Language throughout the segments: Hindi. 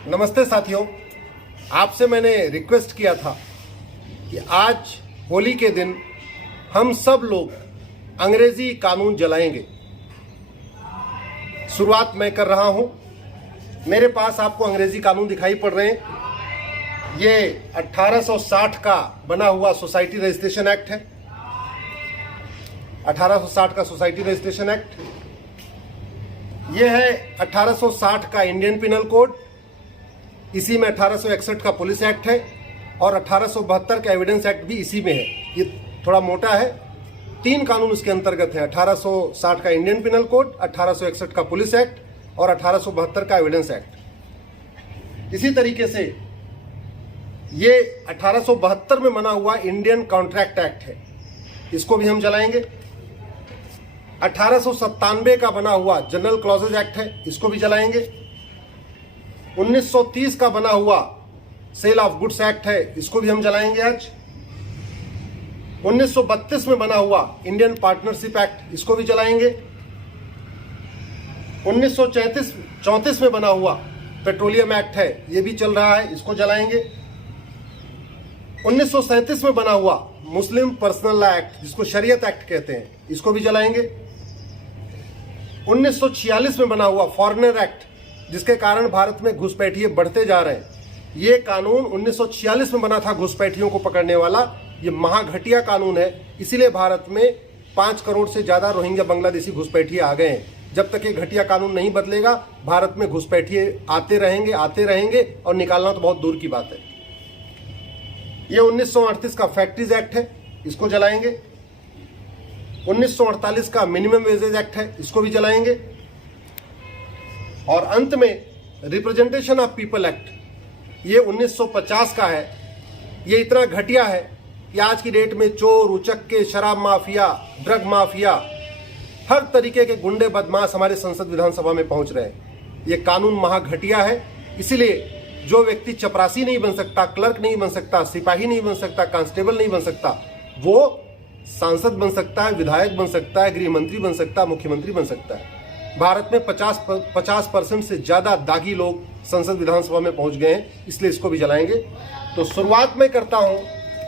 नमस्ते साथियों, आपसे मैंने रिक्वेस्ट किया था कि आज होली के दिन हम सब लोग अंग्रेजी कानून जलाएंगे। शुरुआत मैं कर रहा हूं। मेरे पास आपको अंग्रेजी कानून दिखाई पड़ रहे हैं। ये 1860 का बना हुआ सोसाइटी रजिस्ट्रेशन एक्ट है। 1860 का सोसाइटी रजिस्ट्रेशन एक्ट। ये है 1860 का इंडियन पिनल कोड। इसी में 1861 का पुलिस एक्ट है और 1872 का एविडेंस एक्ट भी इसी में है। ये थोड़ा मोटा है। 3 कानून उसके अंतर्गत है। 1860 का इंडियन पिनल कोड, 1861 का पुलिस एक्ट और 1872 का एविडेंस एक्ट। इसी तरीके से ये 1872 में बना हुआ इंडियन कॉन्ट्रैक्ट एक्ट है, इसको भी हम जलाएंगे। 1897 का बना हुआ जनरल क्लॉजेज एक्ट है, इसको भी जलाएंगे। 1930 का बना हुआ सेल ऑफ गुड्स एक्ट है, इसको भी हम जलाएंगे आज। 1932 में बना हुआ इंडियन पार्टनरशिप एक्ट, इसको भी जलाएंगे। 1934 में बना हुआ पेट्रोलियम एक्ट है, ये भी चल रहा है, इसको जलाएंगे। 1937 में बना हुआ मुस्लिम पर्सनल लॉ एक्ट, जिसको शरीयत एक्ट कहते हैं, इसको भी जलाएंगे। 1946 में बना हुआ फॉरेनर एक्ट, जिसके कारण भारत में घुसपैठिए बढ़ते जा रहे हैं। ये कानून 1946 में बना था, घुसपैठियों को पकड़ने वाला। ये महाघटिया कानून है, इसीलिए भारत में 5 करोड़ से ज्यादा रोहिंग्या बांग्लादेशी घुसपैठिए आ गए हैं। जब तक ये घटिया कानून नहीं बदलेगा, भारत में घुसपैठिए आते रहेंगे और निकालना तो बहुत दूर की बात है। ये 1938 का फैक्ट्रीज एक्ट है, इसको जलाएंगे। 1948 का मिनिमम वेजेज एक्ट है, इसको भी जलाएंगे। और अंत में रिप्रेजेंटेशन ऑफ पीपल एक्ट, ये 1950 का है। ये इतना घटिया है कि आज की डेट में चोर उचक्के, शराब माफिया, ड्रग माफिया, हर तरीके के गुंडे बदमाश हमारे संसद विधानसभा में पहुंच रहे हैं। ये कानून महाघटिया है। इसीलिए जो व्यक्ति चपरासी नहीं बन सकता, क्लर्क नहीं बन सकता, सिपाही नहीं बन सकता, कांस्टेबल नहीं बन सकता, वो सांसद बन सकता है, विधायक बन सकता है, गृह मंत्री बन सकता है, मुख्यमंत्री बन सकता है। भारत में 50% से ज्यादा दागी लोग संसद विधानसभा में पहुंच गए हैं, इसलिए इसको भी जलाएंगे। तो शुरुआत में करता हूं,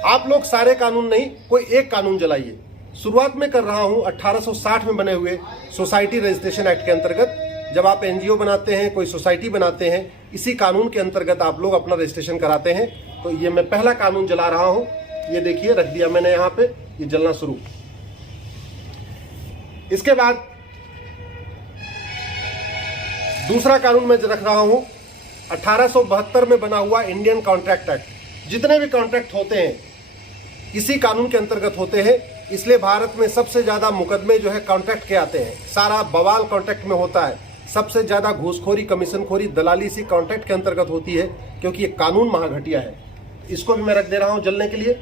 आप लोग सारे कानून नहीं, कोई एक कानून जलाइए। शुरुआत में कर रहा हूं 1860 में बने हुए सोसाइटी रजिस्ट्रेशन एक्ट के अंतर्गत। जब आप एनजीओ बनाते हैं, कोई सोसाइटी बनाते हैं, इसी कानून के अंतर्गत आप लोग अपना रजिस्ट्रेशन कराते हैं। तो ये मैं पहला कानून जला रहा हूं। ये देखिए, रख दिया मैंने यहां पे, ये जलना शुरू। इसके बाद दूसरा कानून मैं रख रहा हूं 1872 में बना हुआ इंडियन कॉन्ट्रैक्ट एक्ट। जितने भी कॉन्ट्रैक्ट होते हैं इसी कानून के अंतर्गत होते हैं, इसलिए भारत में सबसे ज्यादा मुकदमे जो है कॉन्ट्रैक्ट के आते हैं। सारा बवाल कॉन्ट्रैक्ट में होता है। सबसे ज्यादा घूसखोरी, कमीशनखोरी, दलाली इसी कॉन्ट्रैक्ट के अंतर्गत होती है, क्योंकि ये कानून महाघटिया है। इसको भी मैं रख दे रहा हूं जलने के लिए।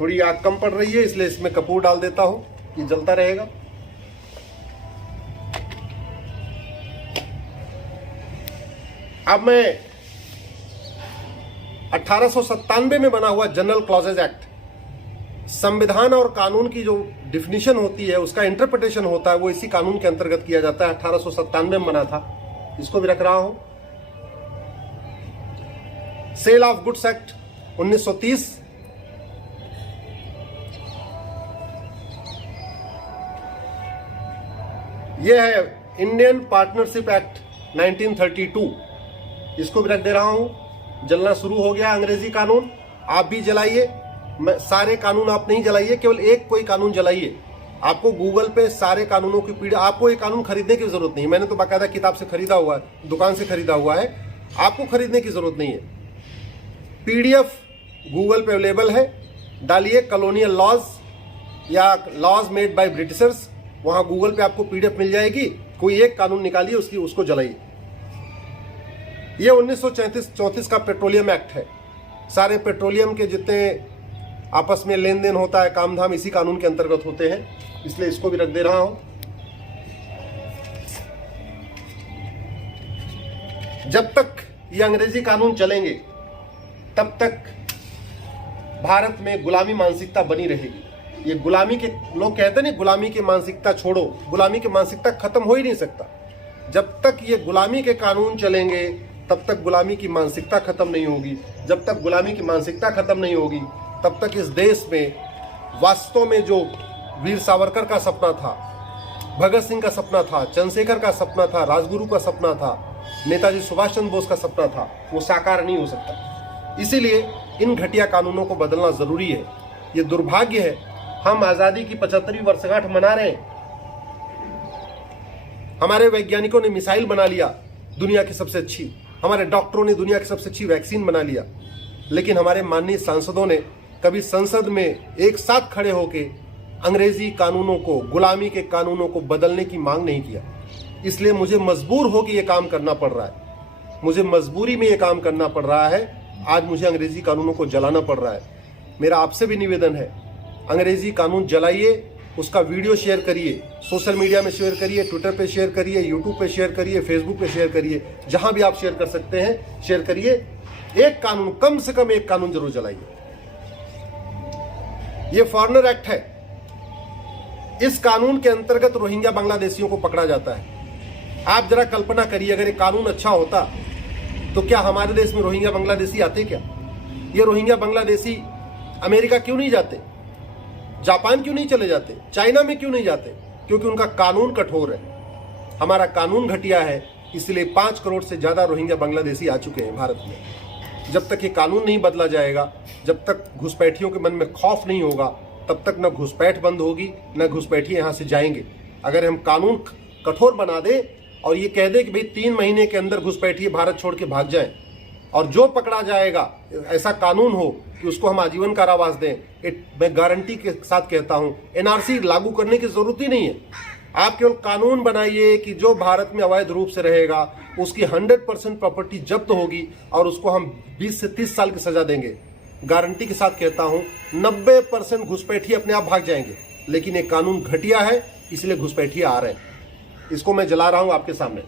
थोड़ी आग कम पड़ रही है, इसलिए इसमें कपूर डाल देता हूं, ये जलता रहेगा। अब मैं 1897 में बना हुआ जनरल क्लॉजेज एक्ट, संविधान और कानून की जो डिफिनीशन होती है, उसका इंटरप्रिटेशन होता है, वो इसी कानून के अंतर्गत किया जाता है। 1897 में बना था, इसको भी रख रहा हूं। Sale of goods act 1930। यह है इंडियन पार्टनरशिप एक्ट 1932, इसको भी रख दे रहा हूं। जलना शुरू हो गया अंग्रेजी कानून। आप भी जलाइए। सारे कानून आप नहीं जलाइए, केवल एक कोई कानून जलाइए। आपको गूगल पे सारे कानूनों की पीढ़ी, आपको ये कानून खरीदने की जरूरत नहीं है। मैंने तो बाकायदा किताब से खरीदा हुआ है, दुकान से खरीदा हुआ है। आपको खरीदने की जरूरत नहीं है। PDF गूगल पे अवेलेबल है। डालिए कॉलोनियल लॉज या लॉज मेड बाय ब्रिटिशर्स, वहां गूगल पे आपको PDF मिल जाएगी। कोई एक कानून निकालिए, उसको जलाइए। ये 1934 का पेट्रोलियम एक्ट है। सारे पेट्रोलियम के जितने आपस में लेन देन होता है, काम धाम, इसी कानून के अंतर्गत होते हैं, इसलिए इसको भी रख दे रहा हूं। जब तक ये अंग्रेजी कानून चलेंगे तब तक भारत में गुलामी मानसिकता बनी रहेगी। ये गुलामी के लोग कहते हैं ना, गुलामी की मानसिकता छोड़ो, गुलामी की मानसिकता खत्म हो ही नहीं सकता। जब तक ये गुलामी के कानून चलेंगे तब तक गुलामी की मानसिकता खत्म नहीं होगी। जब तक गुलामी की मानसिकता खत्म नहीं होगी तब तक इस देश में वास्तव में जो वीर सावरकर का सपना था, भगत सिंह का सपना था, चंद्रशेखर का सपना था, राजगुरु का सपना था, नेताजी सुभाष चंद्र बोस का सपना था, वो साकार नहीं हो सकता। इसीलिए इन घटिया कानूनों को बदलना जरूरी है। ये दुर्भाग्य है, हम आज़ादी की 75वीं वर्षगांठ मना रहे हैं। हमारे वैज्ञानिकों ने मिसाइल बना लिया दुनिया की सबसे अच्छी, हमारे डॉक्टरों ने दुनिया की सबसे अच्छी वैक्सीन बना लिया, लेकिन हमारे माननीय सांसदों ने कभी संसद में एक साथ खड़े होकर अंग्रेजी कानूनों को, गुलामी के कानूनों को बदलने की मांग नहीं किया। इसलिए मुझे मजबूर होकर ये काम करना पड़ रहा है, मुझे मजबूरी में ये काम करना पड़ रहा है। आज मुझे अंग्रेजी कानूनों को जलाना पड़ रहा है। मेरा आपसे भी निवेदन है, अंग्रेजी कानून जलाइए, उसका वीडियो शेयर करिए, सोशल मीडिया में शेयर करिए, ट्विटर पे शेयर करिए, यूट्यूब पे शेयर करिए, फेसबुक पे शेयर करिए, जहां भी आप शेयर कर सकते हैं शेयर करिए। एक कानून, कम से कम एक कानून जरूर जलाइए। ये फॉरेनर एक्ट है, इस कानून के अंतर्गत रोहिंग्या बांग्लादेशियों को पकड़ा जाता है। आप जरा कल्पना करिए, अगर ये कानून अच्छा होता तो क्या हमारे देश में रोहिंग्या बांग्लादेशी आते? क्या ये रोहिंग्या बांग्लादेशी अमेरिका क्यों नहीं जाते, जापान क्यों नहीं चले जाते, चाइना में क्यों नहीं जाते? क्योंकि उनका कानून कठोर है, हमारा कानून घटिया है। इसलिए 5 करोड़ से ज्यादा रोहिंग्या बांग्लादेशी आ चुके हैं भारत में। जब तक ये कानून नहीं बदला जाएगा, जब तक घुसपैठियों के मन में खौफ नहीं होगा, तब तक न घुसपैठ बंद होगी, न घुसपैठी यहाँ से जाएंगे। अगर हम कानून कठोर बना दें और ये कह दें कि भाई 3 महीने के अंदर घुसपैठिए भारत छोड़ के भाग जाएं, और जो पकड़ा जाएगा ऐसा कानून हो कि उसको हम आजीवन कारावास दें, मैं गारंटी के साथ कहता हूं एनआरसी लागू करने की जरूरत ही नहीं है। आप केवल कानून बनाइए कि जो भारत में अवैध रूप से रहेगा उसकी 100% प्रॉपर्टी जब्त होगी और उसको हम 20 से 30 साल की सजा देंगे। गारंटी के साथ कहता हूं 90% घुसपैठी अपने आप भाग जाएंगे। लेकिन ये कानून घटिया है, इसलिए घुसपैठी आ रहे हैं। इसको मैं जला रहा हूं आपके सामने।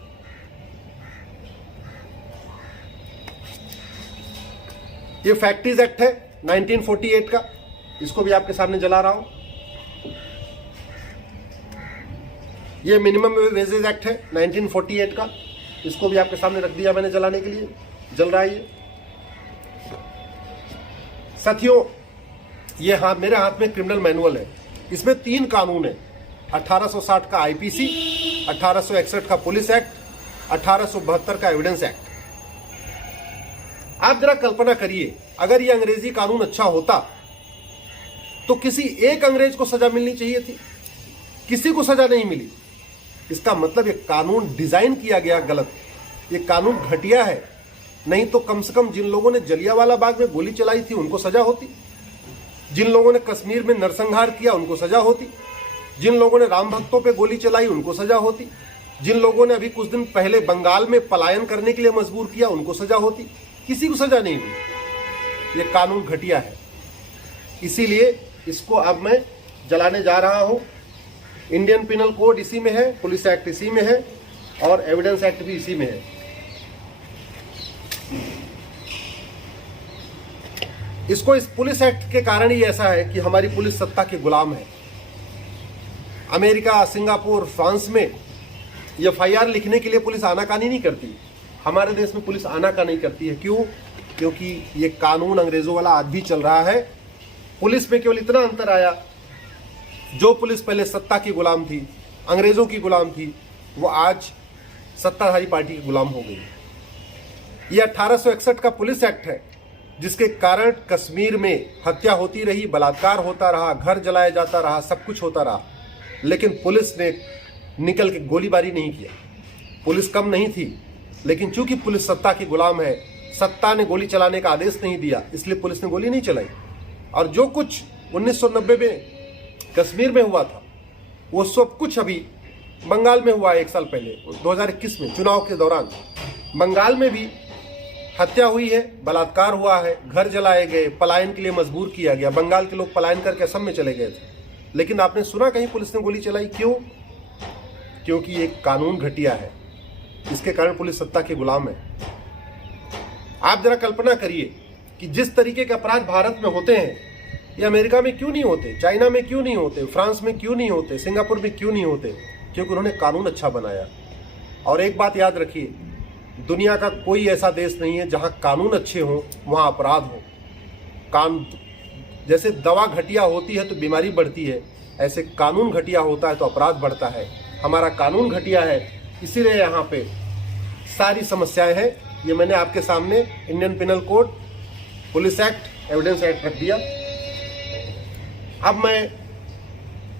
ये फैक्ट्रीज एक्ट है 1948 का, इसको भी आपके सामने जला रहा हूं। ये मिनिमम वेजेज एक्ट है 1948 का, इसको भी आपके सामने रख दिया मैंने जलाने के लिए। जल रहा है ये। साथियों, ये मेरे हाथ में क्रिमिनल मैनुअल है, इसमें 3 कानून है। 1860 का आईपीसी, 1861 का पुलिस एक्ट, 1872 का एविडेंस एक्ट। आप जरा कल्पना करिए, अगर ये अंग्रेजी कानून अच्छा होता तो किसी एक अंग्रेज को सजा मिलनी चाहिए थी, किसी को सजा नहीं मिली। इसका मतलब ये कानून डिजाइन किया गया गलत, ये कानून घटिया है। नहीं तो कम से कम जिन लोगों ने जलियांवाला बाग में गोली चलाई थी उनको सजा होती, जिन लोगों ने कश्मीर में नरसंहार किया उनको सजा होती, जिन लोगों ने राम भक्तों पे गोली चलाई उनको सजा होती, जिन लोगों ने अभी कुछ दिन पहले बंगाल में पलायन करने के लिए मजबूर किया उनको सजा होती। किसी को सजा नहीं हुई। ये कानून घटिया है, इसीलिए इसको अब मैं जलाने जा रहा हूं। इंडियन पिनल कोड इसी में है, पुलिस एक्ट इसी में है और एविडेंस एक्ट भी इसी में है। इसको इस पुलिस एक्ट के कारण ही ऐसा है कि हमारी पुलिस सत्ता के गुलाम है। अमेरिका, सिंगापुर, फ्रांस में एफआईआर लिखने के लिए पुलिस आनाकानी नहीं करती। हमारे देश में पुलिस आनाकानी करती है। क्यों? क्योंकि ये कानून अंग्रेजों वाला आज भी चल रहा है। पुलिस में केवल इतना अंतर आया, जो पुलिस पहले सत्ता की गुलाम थी, अंग्रेजों की गुलाम थी, वो आज सत्ताधारी पार्टी की गुलाम हो गई। ये 1861 का पुलिस एक्ट है, जिसके कारण कश्मीर में हत्या होती रही, बलात्कार होता रहा, घर जलाया जाता रहा, सब कुछ होता रहा, लेकिन पुलिस ने निकल के गोलीबारी नहीं किया। पुलिस कम नहीं थी, लेकिन चूंकि पुलिस सत्ता की गुलाम है, सत्ता ने गोली चलाने का आदेश नहीं दिया, इसलिए पुलिस ने गोली नहीं चलाई। और जो कुछ 1990 में कश्मीर में हुआ था, वो सब कुछ अभी बंगाल में हुआ है। 1 साल पहले 2021 में चुनाव के दौरान बंगाल में भी हत्या हुई है, बलात्कार हुआ है, घर जलाए गए, पलायन के लिए मजबूर किया गया। बंगाल के लोग पलायन करके असम में चले गए थे, लेकिन आपने सुना कहीं पुलिस ने गोली चलाई? क्यों? क्योंकि ये कानून घटिया है, इसके कारण पुलिस सत्ता के गुलाम है। आप जरा कल्पना करिए कि जिस तरीके के अपराध भारत में होते हैं, ये अमेरिका में क्यों नहीं होते, चाइना में क्यों नहीं होते, फ्रांस में क्यों नहीं होते, सिंगापुर में क्यों नहीं होते? क्योंकि उन्होंने कानून अच्छा बनाया। और एक बात याद रखिए, दुनिया का कोई ऐसा देश नहीं है जहां कानून अच्छे हों वहां अपराध हो। जैसे दवा घटिया होती है तो बीमारी बढ़ती है, ऐसे कानून घटिया होता है तो अपराध बढ़ता है। हमारा कानून घटिया है, इसीलिए यहाँ पे सारी समस्याएं हैं। ये मैंने आपके सामने Indian penal code, police act, evidence act रख दिया। अब मैं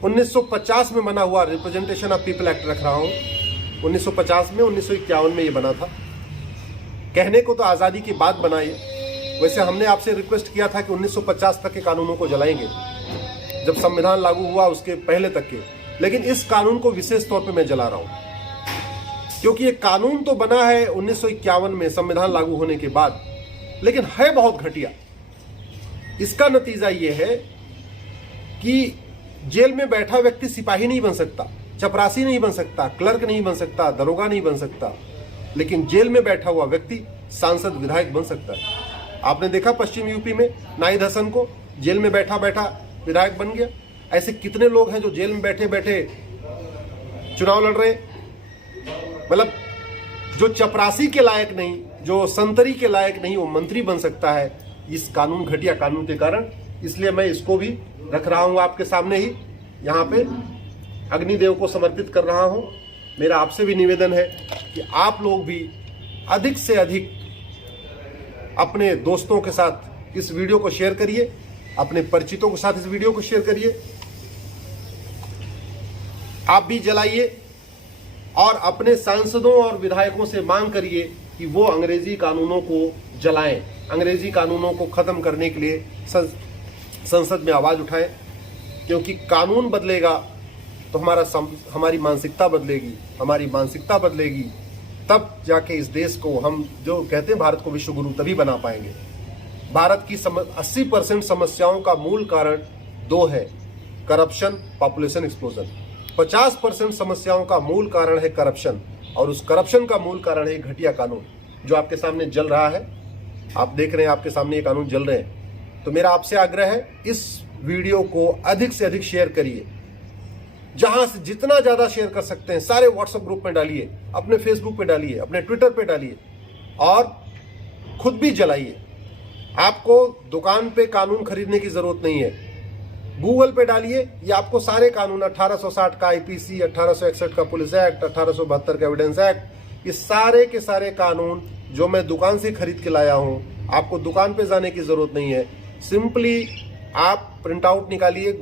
1950 में बना हुआ रिप्रेजेंटेशन ऑफ पीपल एक्ट रख रहा हूँ। 1950 में, 1951 में ये बना था। कहने को तो आज़ादी की बात बनाई, वैसे हमने आपसे रिक्वेस्ट किया था कि 1950 तक के कानूनों को जलाएंगे, जब संविधान लागू हुआ उसके पहले तक के। लेकिन इस कानून को विशेष तौर पे मैं जला रहा हूं, क्योंकि ये कानून तो बना है 1951 में संविधान लागू होने के बाद, लेकिन है बहुत घटिया। इसका नतीजा ये है कि जेल में बैठा व्यक्ति सिपाही नहीं बन सकता, चपरासी नहीं बन सकता, क्लर्क नहीं बन सकता, दरोगा नहीं बन सकता, लेकिन जेल में बैठा हुआ व्यक्ति सांसद, विधायक बन सकता है। आपने देखा पश्चिम यूपी में नाहिद हसन को, जेल में बैठा बैठा विधायक बन गया। ऐसे कितने लोग हैं जो जेल में बैठे बैठे चुनाव लड़ रहे हैं। मतलब जो चपरासी के लायक नहीं, जो संतरी के लायक नहीं, वो मंत्री बन सकता है इस कानून, घटिया कानून के कारण। इसलिए मैं इसको भी रख रहा हूं आपके सामने ही, यहाँ पे अग्निदेव को समर्पित कर रहा हूं। मेरा आपसे भी निवेदन है कि आप लोग भी अधिक से अधिक अपने दोस्तों के साथ इस वीडियो को शेयर करिए, अपने परिचितों के साथ इस वीडियो को शेयर करिए, आप भी जलाइए और अपने सांसदों और विधायकों से मांग करिए कि वो अंग्रेजी कानूनों को जलाएं, अंग्रेजी कानूनों को खत्म करने के लिए संसद में आवाज उठाएं। क्योंकि कानून बदलेगा तो हमारी मानसिकता बदलेगी, हमारी मानसिकता बदलेगी, तब जाके इस देश को हम जो कहते हैं भारत को विश्व गुरु तभी बना पाएंगे। भारत की 80% समस्याओं का मूल कारण दो है, करप्शन, पॉपुलेशन एक्सप्लोजन। 50% समस्याओं का मूल कारण है करप्शन, और उस करप्शन का मूल कारण है घटिया कानून जो आपके सामने जल रहा है। आप देख रहे हैं आपके सामने ये कानून जल रहे हैं। तो मेरा आपसे आग्रह है, इस वीडियो को अधिक से अधिक शेयर करिए, जहां से जितना ज्यादा शेयर कर सकते हैं सारे व्हाट्सएप ग्रुप में डालिए, अपने फेसबुक पे डालिए, अपने ट्विटर पे डालिए और खुद भी जलाइए। आपको दुकान पे कानून खरीदने की जरूरत नहीं है, गूगल पे डालिए, ये आपको सारे कानून 1860 का आईपीसी, 1861 का पुलिस एक्ट, 1872 का एविडेंस एक्ट, ये सारे के सारे कानून जो मैं दुकान से खरीद के लाया हूं, आपको दुकान पे जाने की जरूरत नहीं है। सिंपली आप प्रिंट आउट निकालिए,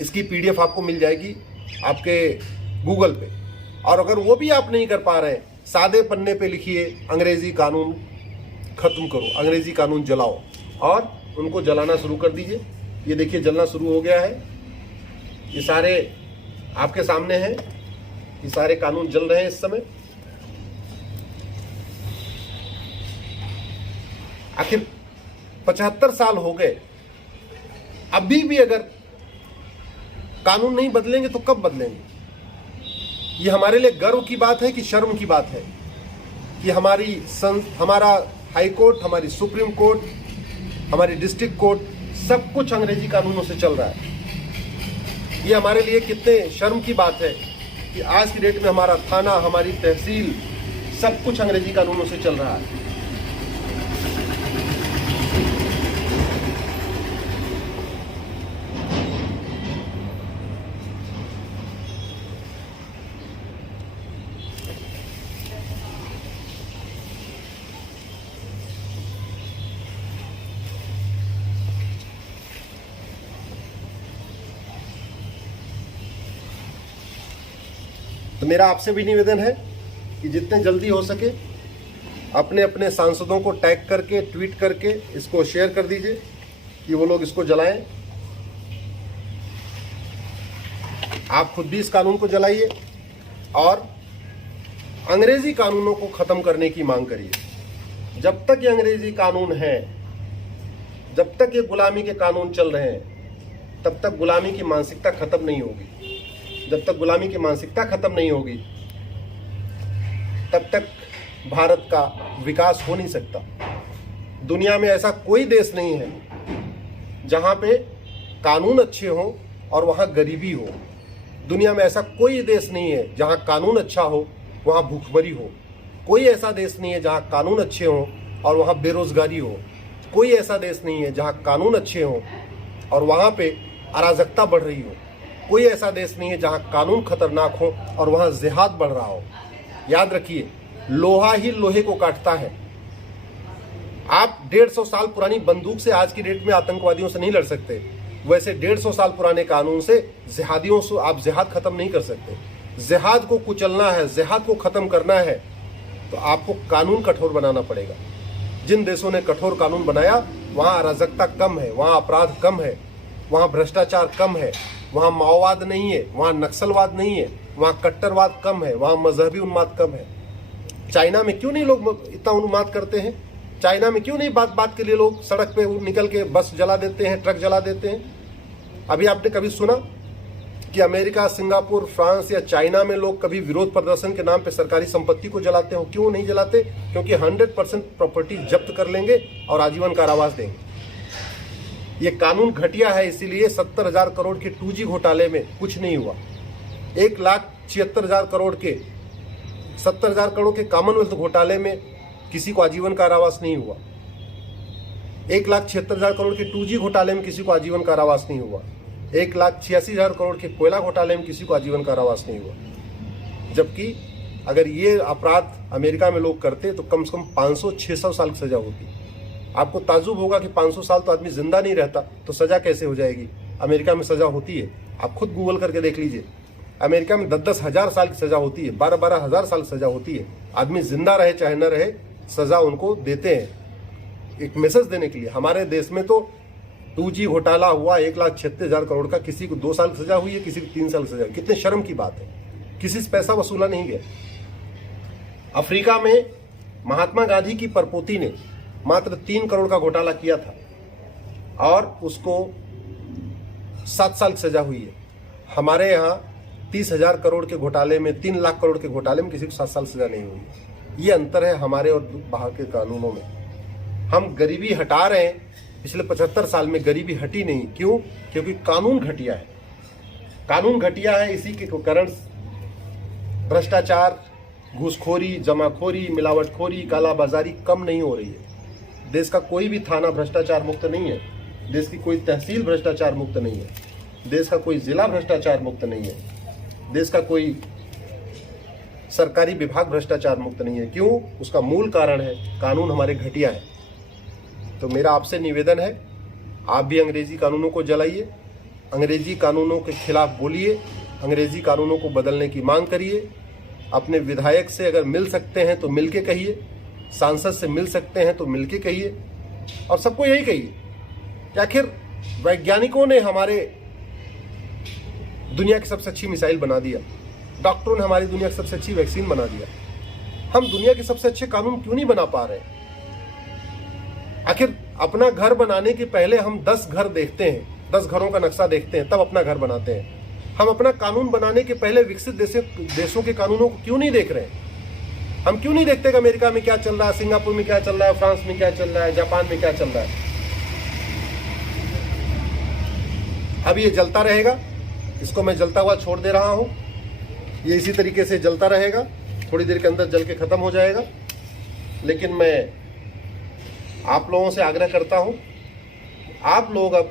इसकी पीडीएफ आपको मिल जाएगी आपके गूगल पे। और अगर वो भी आप नहीं कर पा रहे, सादे पन्ने पे लिखिए अंग्रेजी कानून खत्म करो, अंग्रेजी कानून जलाओ, और उनको जलाना शुरू कर दीजिए। ये देखिए जलना शुरू हो गया है, ये सारे आपके सामने हैं, ये सारे कानून जल रहे हैं इस समय। आखिर 75 साल हो गए, अभी भी अगर कानून नहीं बदलेंगे तो कब बदलेंगे? ये हमारे लिए गर्व की बात है कि शर्म की बात है कि हमारा हाई कोर्ट, हमारी सुप्रीम कोर्ट, हमारी डिस्ट्रिक्ट कोर्ट, सब कुछ अंग्रेजी कानूनों से चल रहा है। ये हमारे लिए कितने शर्म की बात है कि आज की डेट में हमारा थाना, हमारी तहसील, सब कुछ अंग्रेजी कानूनों से चल रहा है। तो मेरा आपसे भी निवेदन है कि जितने जल्दी हो सके अपने अपने सांसदों को टैग करके, ट्वीट करके इसको शेयर कर दीजिए कि वो लोग इसको जलाएं। आप खुद भी इस कानून को जलाइए और अंग्रेजी कानूनों को खत्म करने की मांग करिए। जब तक ये अंग्रेजी कानून है, जब तक ये गुलामी के कानून चल रहे हैं, तब तक गुलामी की मानसिकता खत्म नहीं होगी। जब तक गुलामी की मानसिकता खत्म नहीं होगी, तब तक भारत का विकास हो नहीं सकता। दुनिया में ऐसा कोई देश नहीं है जहां पे कानून अच्छे हो और वहां गरीबी हो। दुनिया में ऐसा कोई देश नहीं है जहां कानून अच्छा हो वहाँ भूखमरी हो। कोई ऐसा देश नहीं है जहाँ कानून अच्छे हों और वहाँ बेरोजगारी हो। कोई ऐसा देश नहीं है जहाँ कानून अच्छे हों और वहाँ पे अराजकता बढ़ रही हो। कोई ऐसा देश नहीं है जहाँ कानून खतरनाक हो और वहाँ जिहाद बढ़ रहा हो। याद रखिए, लोहा ही लोहे को काटता है। आप 150 साल पुरानी बंदूक से आज की डेट में आतंकवादियों से नहीं लड़ सकते, वैसे 150 साल पुराने कानून से जिहादियों से आप जिहाद खत्म नहीं कर सकते। जिहाद को कुचलना है, जिहाद को खत्म करना है तो आपको कानून कठोर बनाना पड़ेगा। जिन देशों ने कठोर कानून बनाया वहाँ अराजकता कम है, वहाँ अपराध कम है, वहाँ भ्रष्टाचार कम है, वहाँ माओवाद नहीं है, वहाँ नक्सलवाद नहीं है, वहाँ कट्टरवाद कम है, वहाँ मजहबी उन्माद कम है। चाइना में क्यों नहीं लोग इतना उन्माद करते हैं? चाइना में क्यों नहीं बात बात के लिए लोग सड़क पे निकल के बस जला देते हैं, ट्रक जला देते हैं? अभी आपने कभी सुना कि अमेरिका, सिंगापुर, फ्रांस या चाइना में लोग कभी विरोध प्रदर्शन के नाम पे सरकारी संपत्ति को जलाते हो? क्यों नहीं जलाते? क्योंकि 100% प्रॉपर्टी जब्त कर लेंगे और आजीवन कारावास देंगे। ये कानून घटिया है, इसीलिए 70,000 करोड़ के 2G घोटाले में कुछ नहीं हुआ। 1,76,000 करोड़ के 70,000 करोड़ के कॉमनवेल्थ घोटाले में किसी को आजीवन कारावास नहीं हुआ। 1,76,000 करोड़ के 2G घोटाले में किसी को आजीवन कारावास नहीं हुआ। 1,86,000 करोड़ के कोयला घोटाले में किसी को आजीवन कारावास नहीं हुआ। जबकि अगर ये अपराध अमेरिका में लोग करते तो कम से कम 500-600 साल की सजा होती। आपको ताज्जुब होगा कि 500 साल तो आदमी जिंदा नहीं रहता तो सजा कैसे हो जाएगी? अमेरिका में सजा होती है, आप खुद गूगल करके देख लीजिए। अमेरिका में 10-10 हज़ार साल की सजा होती है, 12-12 हज़ार साल की सजा होती है। आदमी जिंदा रहे चाहे न रहे, सजा उनको देते हैं एक मैसेज देने के लिए। हमारे देश में तो 2G घोटाला हुआ 1,36,000 करोड़ का, किसी को 2 साल की सजा हुई है, किसी को 3 साल की सजा हुई। कितने शर्म की बात है, किसी से पैसा वसूला नहीं गया। अफ्रीका में महात्मा गांधी की परपोती ने मात्र 3 करोड़ का घोटाला किया था और उसको 7 साल की सजा हुई है। हमारे यहाँ 30,000 करोड़ के घोटाले में, 3 लाख करोड़ के घोटाले में किसी को 7 साल सजा नहीं हुई। ये अंतर है हमारे और बाहर के कानूनों में। हम गरीबी हटा रहे हैं, पिछले 75 साल में गरीबी हटी नहीं। क्यों? क्योंकि कानून घटिया है। कानून घटिया है, इसी के कारण भ्रष्टाचार, घूसखोरी, जमाखोरी, मिलावटखोरी, कालाबाजारी कम नहीं हो रही है। देश का कोई भी थाना भ्रष्टाचार मुक्त नहीं है, देश की कोई तहसील भ्रष्टाचार मुक्त नहीं है, देश का कोई जिला भ्रष्टाचार मुक्त नहीं है, देश का कोई सरकारी विभाग भ्रष्टाचार मुक्त नहीं है। क्यों? उसका मूल कारण है कानून हमारे घटिया है। तो मेरा आपसे निवेदन है, आप भी अंग्रेजी कानूनों को जलाइए, अंग्रेजी कानूनों के खिलाफ बोलिए, अंग्रेजी कानूनों को बदलने की मांग करिए। अपने विधायक से अगर मिल सकते हैं तो मिल के कहिए, सांसद से मिल सकते हैं तो मिल के कहिए, और सबको यही कहिए कि आखिर वैज्ञानिकों ने हमारे दुनिया की सबसे अच्छी मिसाइल बना दिया, डॉक्टरों ने हमारी दुनिया की सबसे अच्छी वैक्सीन बना दिया, हम दुनिया के सबसे अच्छे कानून क्यों नहीं बना पा रहे? आखिर अपना घर बनाने के पहले हम 10 घर देखते हैं, 10 घरों का नक्शा देखते हैं, तब अपना घर बनाते हैं। हम अपना कानून बनाने के पहले विकसित देशों के कानूनों को क्यों नहीं देख रहे हैं? हम क्यों नहीं देखते कि अमेरिका में क्या चल रहा है, सिंगापुर में क्या चल रहा है, फ्रांस में क्या चल रहा है, जापान में क्या चल रहा है? अब ये जलता रहेगा, इसको मैं जलता हुआ छोड़ दे रहा हूं। ये इसी तरीके से जलता रहेगा, थोड़ी देर के अंदर जल के खत्म हो जाएगा। लेकिन मैं आप लोगों से आग्रह करता हूं, आप लोग अब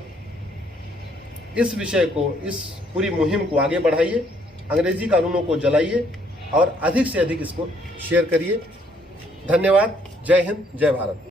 इस विषय को, इस पूरी मुहिम को आगे बढ़ाइए, अंग्रेजी कानूनों को जलाइए और अधिक से अधिक इसको शेयर करिए। धन्यवाद। जय हिंद, जय भारत।